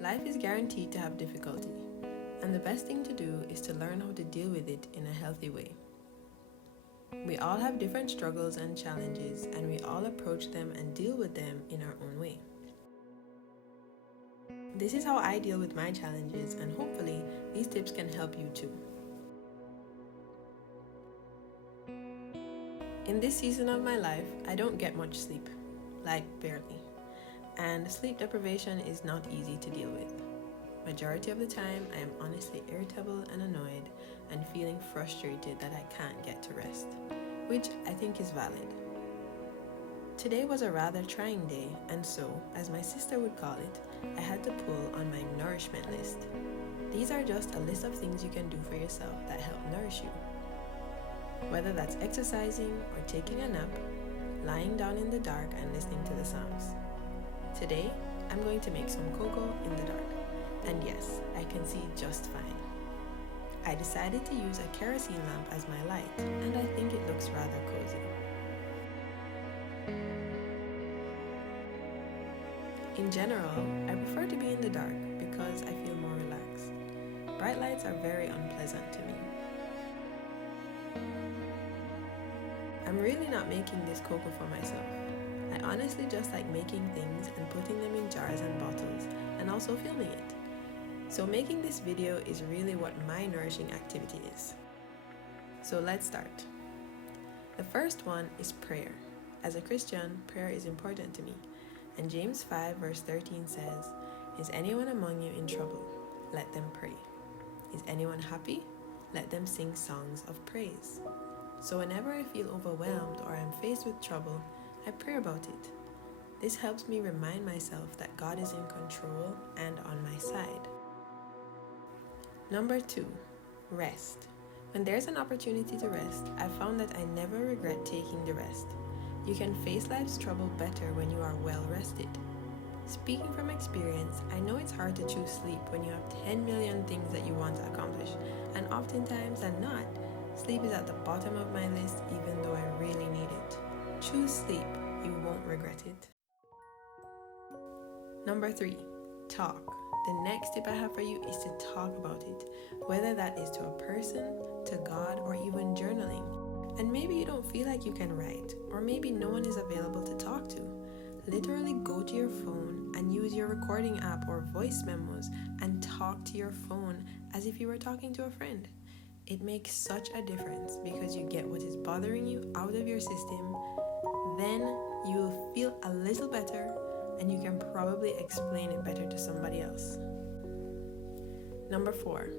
Life is guaranteed to have difficulty, and the best thing to do is to learn how to deal with it in a healthy way. We all have different struggles and challenges, and we all approach them and deal with them in our own way. This is how I deal with my challenges, and hopefully these tips can help you too. In this season of my life, I don't get much sleep, like barely. And sleep deprivation is not easy to deal with. Majority of the time, I am honestly irritable and annoyed and feeling frustrated that I can't get to rest, which I think is valid. Today was a rather trying day, and so, as my sister would call it, I had to pull on my nourishment list. These are just a list of things you can do for yourself that help nourish you. Whether that's exercising or taking a nap, lying down in the dark and listening to the sounds. Today, I'm going to make some cocoa in the dark, and yes, I can see just fine. I decided to use a kerosene lamp as my light, and I think it looks rather cozy. In general, I prefer to be in the dark because I feel more relaxed. Bright lights are very unpleasant to me. I'm really not making this cocoa for myself. I honestly just like making things and putting them in jars and bottles, and also filming it. So making this video is really what my nourishing activity is. So let's start. The first one is prayer. As a Christian, prayer is important to me. And James 5 verse 13 says, "Is anyone among you in trouble? Let them pray. Is anyone happy? Let them sing songs of praise." So whenever I feel overwhelmed or I'm faced with trouble, I pray about it. This helps me remind myself that God is in control and on my side. Number 2, rest. When there's an opportunity to rest, I found that I never regret taking the rest. You can face life's trouble better when you are well rested. Speaking from experience, I know it's hard to choose sleep when you have 10 million things that you want to accomplish, and oftentimes than not, sleep is at the bottom of my list even though I really need it. Choose sleep, you won't regret it. Number 3, talk. The next tip I have for you is to talk about it, whether that is to a person, to God, or even journaling. And maybe you don't feel like you can write, or maybe no one is available to talk to. Literally go to your phone and use your recording app or voice memos and talk to your phone as if you were talking to a friend. It makes such a difference because you get what is bothering you out of your system. Then you will feel a little better and you can probably explain it better to somebody else. Number 4,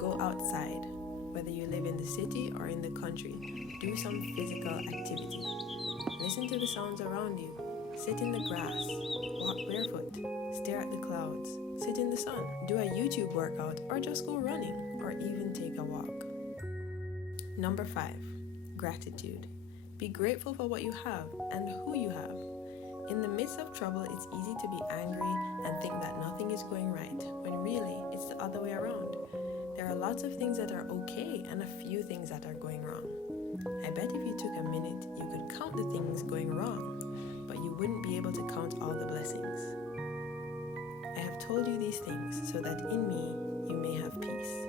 go outside. Whether you live in the city or in the country, do some physical activity. Listen to the sounds around you. Sit in the grass, walk barefoot, stare at the clouds, sit in the sun, do a YouTube workout, or just go running, or even take a walk. Number 5, gratitude. Be grateful for what you have and who you have. In the midst of trouble, it's easy to be angry and think that nothing is going right, when really it's the other way around. There are lots of things that are okay and a few things that are going wrong. I bet if you took a minute, you could count the things going wrong, but you wouldn't be able to count all the blessings. I have told you these things so that in me you may have peace.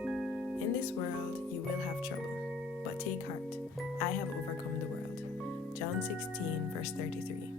In this world you will have trouble, but take heart, I have overcome the world. John 16 verse 33.